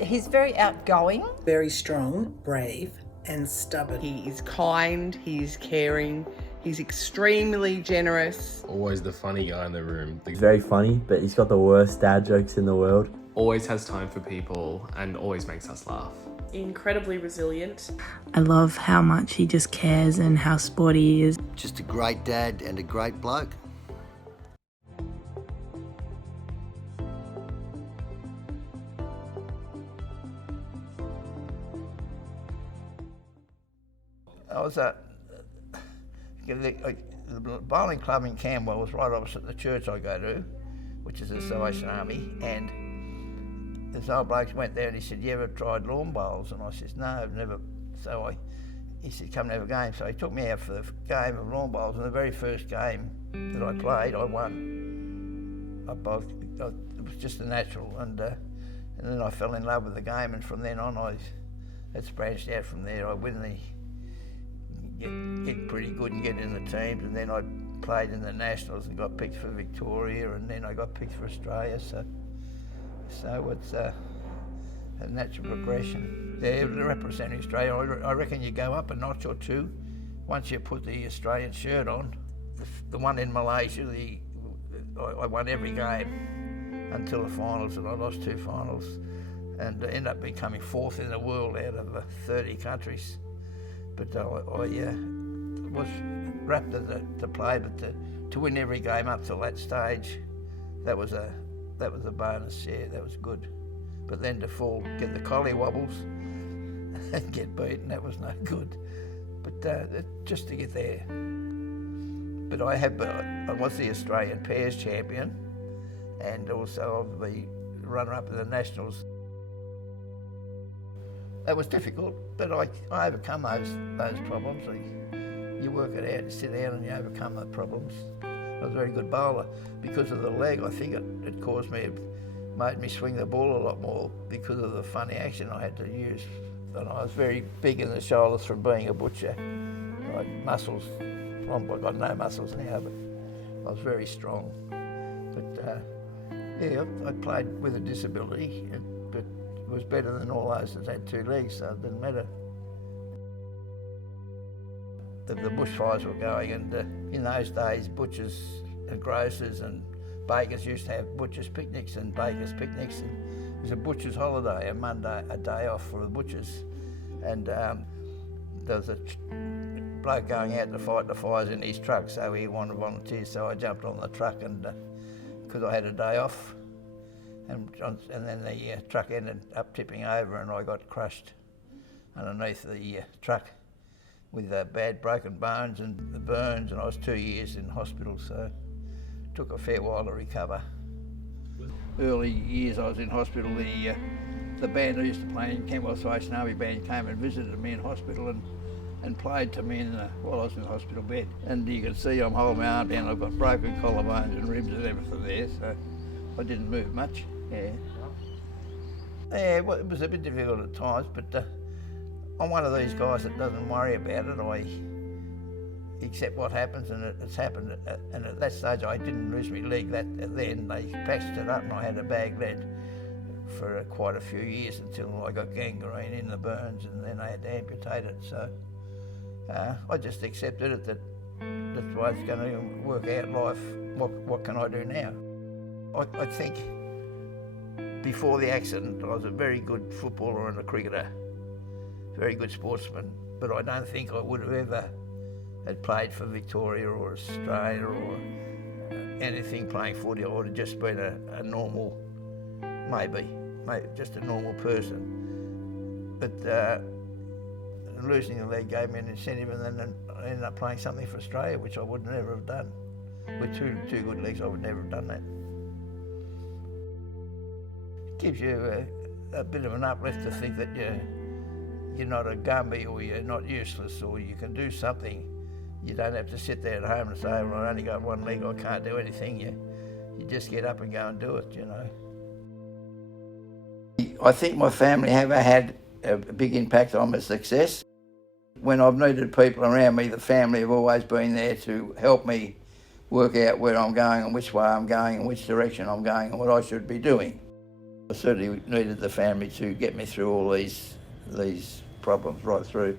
He's very outgoing. Very strong, brave and stubborn. He is kind, he's caring, he's extremely generous. Always the funny guy in the room. He's very funny, but he's got the worst dad jokes in the world. Always has time for people and always makes us laugh. Incredibly resilient. I love how much he just cares and how sporty he is. Just a great dad and a great bloke. I was at the bowling club in Camberwell was right opposite the church I go to, which is the Salvation Army, and this old bloke went there and he said, "You ever tried lawn bowls?" And I said, "No, I've never." So he said, "Come and have a game." So he took me out for the game of lawn bowls, and the very first game that I played, I won. It was just a natural, and then I fell in love with the game, and from then on it's branched out from there. I win the get pretty good and get in the teams, and then I played in the nationals and got picked for Victoria, and then I got picked for Australia. So it's a natural progression. Yeah, to represent Australia, I reckon you go up a notch or two once you put the Australian shirt on. The one in Malaysia, I won every game until the finals, and I lost 2 finals, and ended up becoming 4th in the world out of 30 countries. But I was rapt to play, but to win every game up till that stage, that was a bonus. Yeah, that was good. But then to get the collie wobbles and get beaten, that was no good. But just to get there. But I was the Australian pairs champion, and also the runner-up in the nationals. That was difficult, but I overcome those problems. You work it out, you sit down and you overcome the problems. I was a very good bowler. Because of the leg, I think it made me swing the ball a lot more because of the funny action I had to use. And I was very big in the shoulders from being a butcher. I had muscles, I've got no muscles now, but I was very strong. But I played with a disability, but it was better than all those that had 2 legs, so it didn't matter. The bushfires were going, and in those days, butchers and grocers and bakers used to have butchers' picnics and bakers' picnics. And it was a butcher's holiday, a Monday, a day off for the butchers. And there was a bloke going out to fight the fires in his truck, so he wanted volunteers, so I jumped on the truck, and because I had a day off, and then the truck ended up tipping over, and I got crushed underneath the truck with bad broken bones and the burns, and I was 2 years in hospital, so it took a fair while to recover. Early years I was in hospital, the band I used to play in, Camberwell Salvation Army band, came and visited me in hospital and played to me while I was in the hospital bed. And you can see I'm holding my arm down, I've got broken collarbones and ribs and everything there, so I didn't move much. Yeah, well, it was a bit difficult at times, but I'm one of these guys that doesn't worry about it. I accept what happens, and it's happened. And at that stage, I didn't lose my leg. Then they patched it up, and I had a bag lead for quite a few years until I got gangrene in the burns, and then I had to amputate it. So I just accepted it that that's the way it's going to work out life. What can I do now? I think before the accident, I was a very good footballer and a cricketer. Very good sportsman, but I don't think I would have ever had played for Victoria or Australia or anything playing footy. I would have just been a normal, maybe just a normal person. But losing the leg gave me an incentive, and then I ended up playing something for Australia, which I would never have done. With two good legs, I would never have done that. It gives you a bit of an uplift to think that you're not a gumby, or you're not useless, or you can do something. You don't have to sit there at home and say, well, I only got one leg, I can't do anything. You just get up and go and do it, you know. I think my family have had a big impact on my success. When I've needed people around me, the family have always been there to help me work out where I'm going and which way I'm going and which direction I'm going and what I should be doing. I certainly needed the family to get me through all these problems right through.